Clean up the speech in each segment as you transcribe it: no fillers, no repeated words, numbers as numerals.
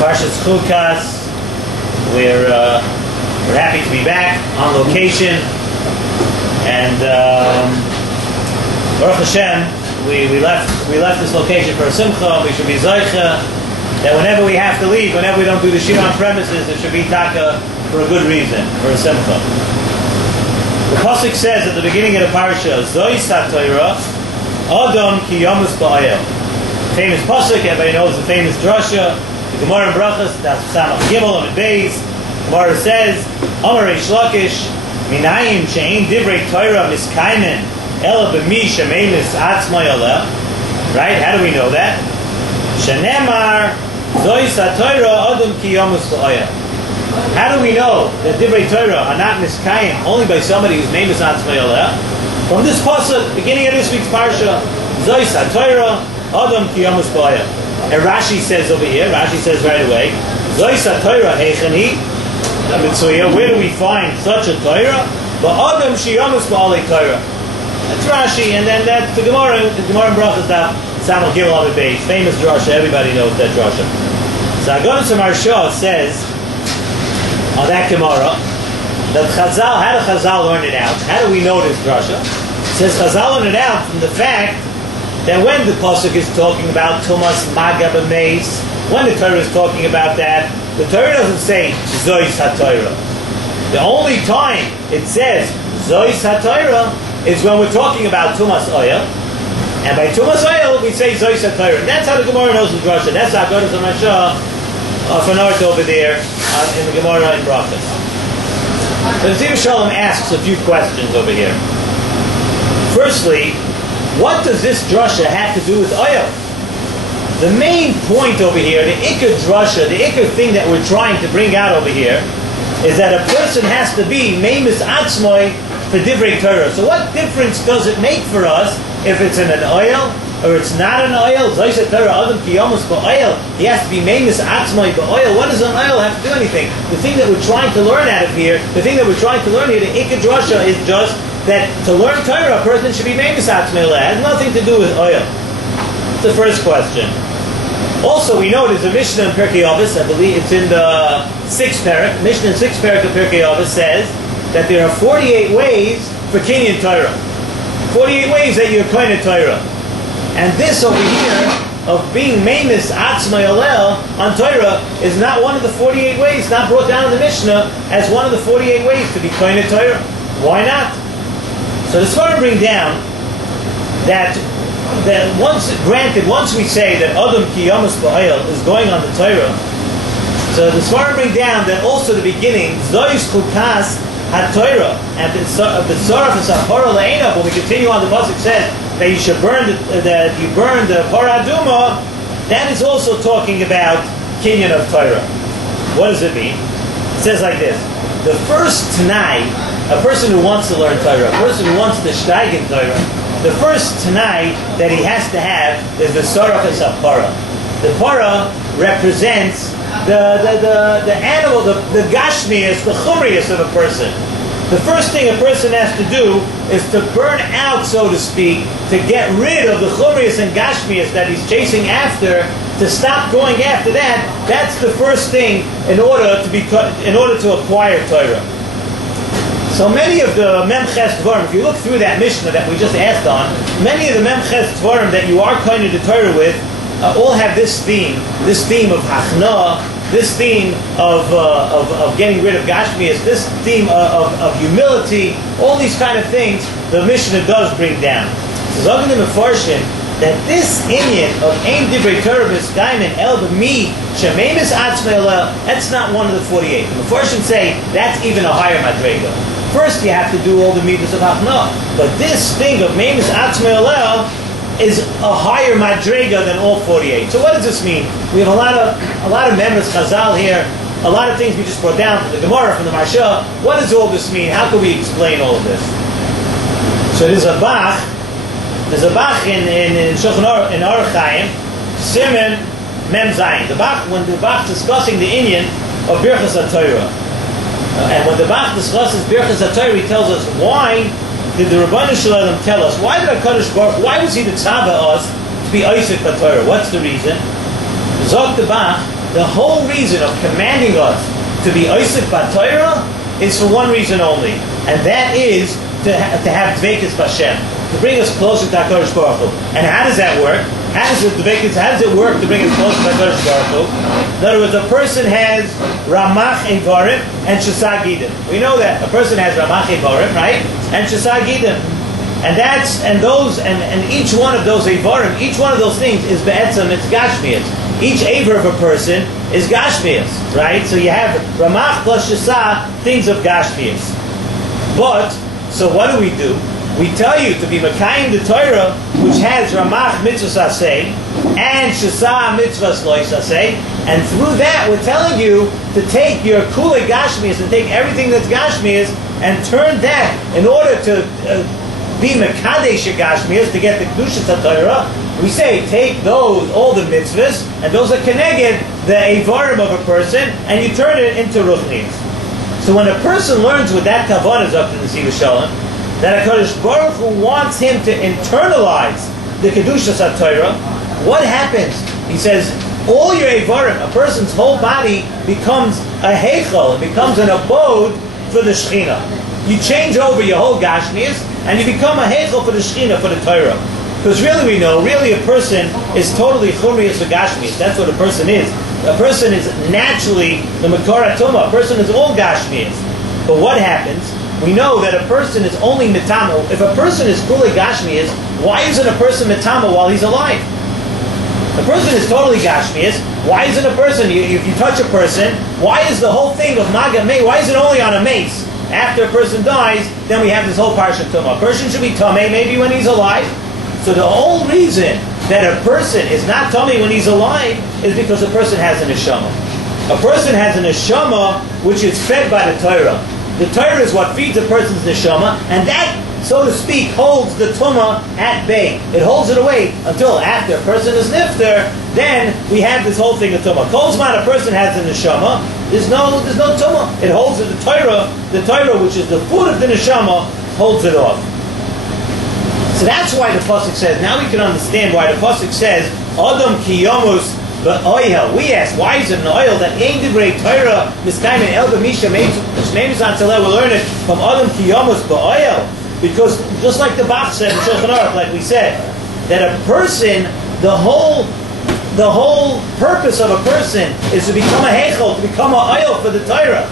Parshas Chukas. We're happy to be back on location, and Baruch Hashem, we left this location for a simcha. We should be zoicha that whenever we have to leave, whenever we don't do the shir on premises, it should be taka for a good reason, for a simcha. The pasuk says at the beginning of the parsha, Zois HaTorah, Adam ki yamus ba'ayel. Famous pasuk, everybody knows the famous drasha. The Gemara in Brachas, that's Samach Gimel and Beis. Gemara says, Amar Reish Lakish, Minayim she'ein divrei Torah miskaimen ela b'mi she'meimis atzmai aleh. Right? How do we know that? Shenemar Zois HaTorah Adam ki yamus ba'ayel. How do we know that divrei Torah are not miskayim only by somebody whose name is atzmai aleh? From this pasuk, beginning of this week's parsha, Zois HaTorah Adam ki yamus ba'ayel. And Rashi says over here, Rashi says right away, Zois HaTorah heichani, where do we find such a Torah? But Adam sheyamus ba'alei Torah. That's Rashi, and then that's the Gemara in Brachas that Samach Gimel on the base, famous drasha. Everybody knows that drasha. So Agonis Marsha says on that Gemara that Chazal, how did Chazal learn it out? How do we know this drasha? It says Chazal learned it out from the fact that when the pasuk is talking about Tumas Maga b'Meis, when the Torah is talking about that, the Torah doesn't say Zois HaTorah. The only time it says Zois HaTorah is when we're talking about Tumas Oil, and by Tumas Oil we say Zois HaTorah. That's how the Gemara knows the drasha. That's how God is on Rasha of an art over there in the Gemara in Brachas. So Ziv Shalom asks a few questions over here. Firstly, what does this drasha have to do with oil? The main point over here, the ikar drasha, the ikar thing that we're trying to bring out over here, is that a person has to be meimis atzmoi for divrei Torah. So what difference does it make for us if it's in an oil or it's not an oil? Zois HaTorah Adam ki yamus ba'oil. He has to be meimis atzmoi ba'oil. What does an oil have to do anything? The thing that we're trying to learn out of here, the ikar drasha is just that to learn Torah, a person should be meimis atzmoi. It has nothing to do with oil. That's the first question. Also, we know there's a Mishnah in Pirkei Avos, I believe it's in the 6th parak. Mishnah in 6th parak of Pirkei Avos says that there are 48 ways for Kinyan Torah. 48 ways that you're kohen Torah. And this over here, of being meimis atzmai alel on Torah, is not one of the 48 ways, not brought down in the Mishnah as one of the 48 ways to be kohen Torah. Why not? So the Sfarim bring down that once we say that Adam ki yamus ba'ayel is going on the Torah, so the Sfarim bring down that also the beginning Zois Chukas HaTorah and the Tzaraf is Hapara Le'enav. When we continue on, the pasuk says that you should burn the Parah Aduma. That is also talking about Kinyan of Torah. What does it mean? It says like this: the first Tanai, a person who wants to learn Torah, a person who wants to steig in Torah, the first Tanai that he has to have is the Sarachas HaPara. The Para represents the animal, the Gashmias, the Chumrias of a person. The first thing a person has to do is to burn out, so to speak, to get rid of the Chumrias and Gashmias that he's chasing after, to stop going after that. That's the first thing in order to acquire Torah. So many of the Memches Dvarim, if you look through that Mishnah that we just asked on, many of the Memches Dvarim that you are kohen the Torah with all have this theme of Hachna, this theme of getting rid of Gashmias, this theme of humility, all these kind of things the Mishnah does bring down. So Zogin the Mefarshim that this inyan of Ein Divrei Torah B'Skaimen El B'mi Shemeimis Atzmei Alel, that's not one of the 48. The Mefarshim say that's even a higher madrega. First, you have to do all the midas of Hachna. But this thing of Meimis Atzmei Alel is a higher madrega than all 48. So what does this mean? We have a lot of members, Chazal here, a lot of things we just brought down from the Gemara, from the Marsha. What does all this mean? How can we explain all of this? So there's a Bach in Shulchan Aruch in Orach Chaim, Siman Mem Zayin. When the Bach discussing the inyan of Birchas HaTorah. And when the Bach discusses Birchas HaTorah, he tells us why did the Rabbanu Shalom tell us, why did HaKadosh Baruch, why was he to tzava us to be Isaac HaTorah? What's the reason? Zog the Bach The whole reason of commanding us to be Isaac B'Torah is for one reason only, and that is to have Dveikus B'Hashem, to bring us closer to HaKadosh Baruch Hu. And how does that work? How does it work to bring us closer to HaKadosh Baruch Hu? In other words, a person has Ramach Evarim and Shesag Gidim. We know that. A person has Ramach Evarim, right? And Shesag Gidim. And each one of those Evarim, each one of those things is Be'etzim, it's Gashmias. Each Aver of a person is Gashmias, right? So you have Ramach plus Shesag, things of Gashmias. But, so what do? We tell you to be Mekayim the Torah, which has Ramach mitzvahs aseh and Shesah mitzvahs lo aseh, and through that we're telling you to take your Kulei Gashmias and take everything that's Gashmias and turn that in order to be Mekadesh Gashmias, to get the Kedushas HaTorah. We say take all the mitzvahs, and those are Keneged, the Evarim of a person, and you turn it into Ruchnias. So when a person learns with that Kavanah is up to the Nesiv Shalom, that HaKadosh Baruch Hu wants him to internalize the Kedushas HaTorah, what happens? He says, all your Evarim, a person's whole body becomes a Heichal, it becomes an abode for the Shekhinah. You change over your whole Gashmias, and you become a Heichal for the Shekhinah, for the Torah. Because really a person is totally Chumrias for Gashmias. That's what a person is. A person is naturally the Makor HaTumah. A person is all Gashmias. But what happens? We know that a person is only Mitama. If a person is fully Gashmias, why isn't a person Mitama while he's alive? A person is totally Gashmias. Why isn't a person, if you touch a person, why is the whole thing of Maga Mei, why is it only on a mace? After a person dies, then we have this whole Parsha Tumah. A person should be Tameh maybe when he's alive. So the whole reason that a person is not Tameh when he's alive is because a person has an neshama. A person has an neshama which is fed by the Torah. The Torah is what feeds a person's neshama, and that, so to speak, holds the tumah at bay. It holds it away until after a person is nifter. Then we have this whole thing of tumah. Kolzman, a person has a neshama. There's no tumah. It holds the Torah, which is the food of the neshama, holds it off. So that's why the pasuk says. Now we can understand why the pasuk says, Adam kiyomus. But oil, we ask, why is it an oil that ain't the great Torah, miskayim and elba misha meim's on we'll learn it from Adam Kiyamus ba'oil? Because just like the Bach said in Shulchan Aruch, like we said, that a person, the whole purpose of a person is to become a heichel, to become an oil for the Torah.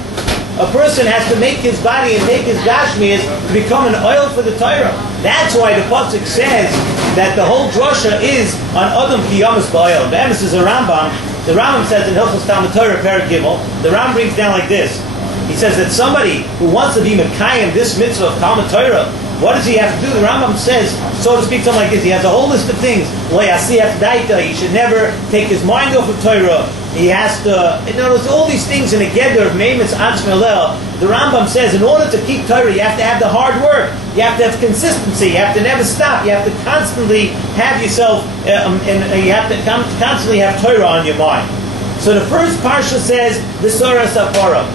A person has to make his body and make his gashmias to become an oil for the Torah. That's why the pasuk says that the whole drasha is on Adam Kiyamus Ba'oil. The emphasis is a Rambam. The Rambam says in Hilchos Talmud Torah Perek Gimel, the Rambam brings down like this. He says that somebody who wants to be Mekayim, this mitzvah of Talmud Torah, what does he have to do? The Rambam says, so to speak, something like this. He has a whole list of things. He should never take his mind off of Torah. He has to, in other words, all these things in a gather of Meimitz Atzmelel. The Rambam says, in order to keep Torah, you have to have the hard work. You have to have consistency. You have to never stop. You have to constantly have yourself, you have to constantly have Torah on your mind. So the first parsha says, the Sarah Sapara.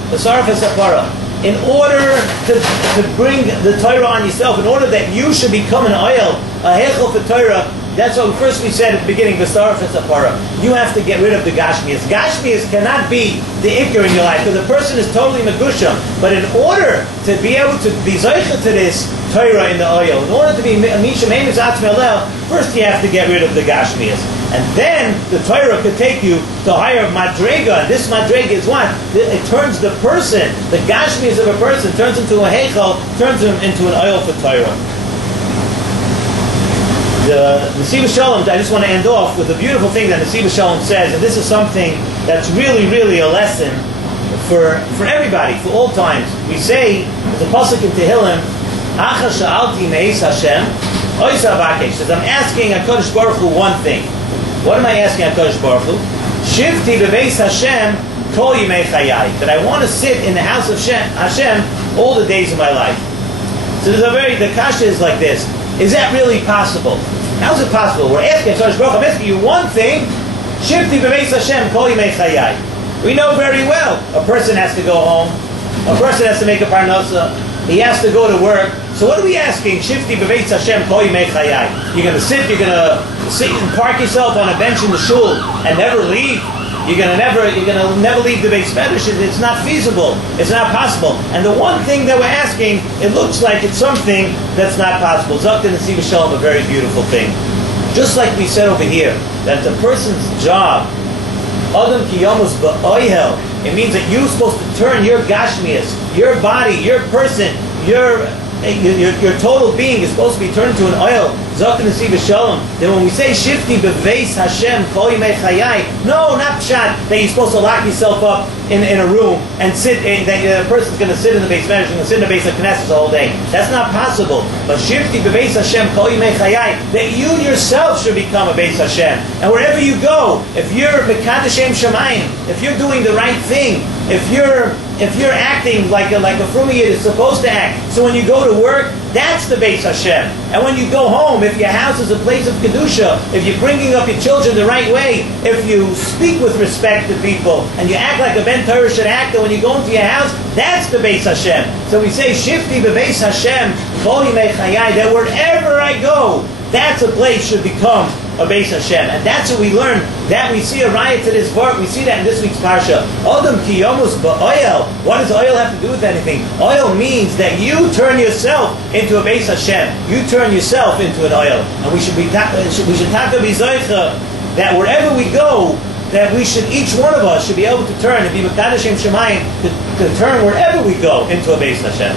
In order to bring the Torah on yourself, in order that you should become an oil, a heichel for Torah, that's what first we said at the beginning, V'saraf Sapara. You have to get rid of the Gashmias. Gashmias cannot be the Iker in your life, because the person is totally Megusham. But in order to be able to be Zeicha to this Torah in the oil, in order to be Misha Meimitz Atzmelel, first you have to get rid of the Gashmias. And then the Torah could take you to higher Madrega. This Madrega is what? It turns the person, the Gashmias of a person, turns into a Heichel, turns him into an oil for Torah. The Nesiv Shalom, I just want to end off with a beautiful thing that Nesiv Shalom says, and this is something that's really, really a lesson for everybody, for all times. We say, the pasuk in Tehillim, Acha sha'alti me'es Hashem, oisa v'akesh, says, I'm asking HaKadosh Baruch Hu one thing. What am I asking HaKadosh Baruch Hu? Shivti be'beis Hashem kol yimei chayai, that I want to sit in the house of Hashem all the days of my life. So the kasha is like this. Is that really possible? How is it possible? We're asking HaKadosh Baruch Hu, I'm asking you one thing. Shivti be'beis Hashem kol yimei chayai. We know very well a person has to go home. A person has to make a parnasa. He has to go to work. So what are we asking? Shifti beveitz Hashem kol yimei chayai. You're going to sit and park yourself on a bench in the shul and never leave. you're gonna never leave the Beis Medrash. It's not feasible. It's not possible. And the one thing that we're asking, it looks like it's something that's not possible. Zakta Nesiv Shalom, a very beautiful thing. Just like we said over here, that the person's job, Adam Ki Yamos Ba'oyel, it means that you're supposed to turn your gashmias, your body, your person, your total being is supposed to be turned into an oil. Zakta Nesiv Shalom. Then when we say Shifti Beveis Hashem Kol Yimei Chayai, no, not pshat that you're supposed to lock yourself up in a room and sit. That a person's going to sit in the Beis Medrash, going to sit in the Beis Knesset the whole day. That's not possible. But Shifti Beveis Hashem Kol Yimei Chayai, that you yourself should become a Beis Hashem. And wherever you go, if you're Mekadeshem Shemayim, if you're doing the right thing, if you're acting like a Frumiyid is supposed to act, so when you go to work, that's the Beis Hashem. And when you go home, if your house is a place of Kedusha, if you're bringing up your children the right way, if you speak with respect to people, and you act like a Ben Torah should act, and when you go into your house, that's the Beis Hashem. So we say, Shifti bebeis Hashem, Kol Yimei Chayai, that wherever I go, that's a place should become a Beis Hashem. And that's what we learn. That we see a riot to this part. We see that in this week's Parsha. Adam Ki Yamos Ba'oyel. What does oil have to do with anything? Oil means that you turn yourself into a Beis Hashem. You turn yourself into an oil. And we should taka b'zoicha that wherever we go, that we should, each one of us should be able to turn and be Mekadeshem Shemayim to turn wherever we go into a Beis Hashem.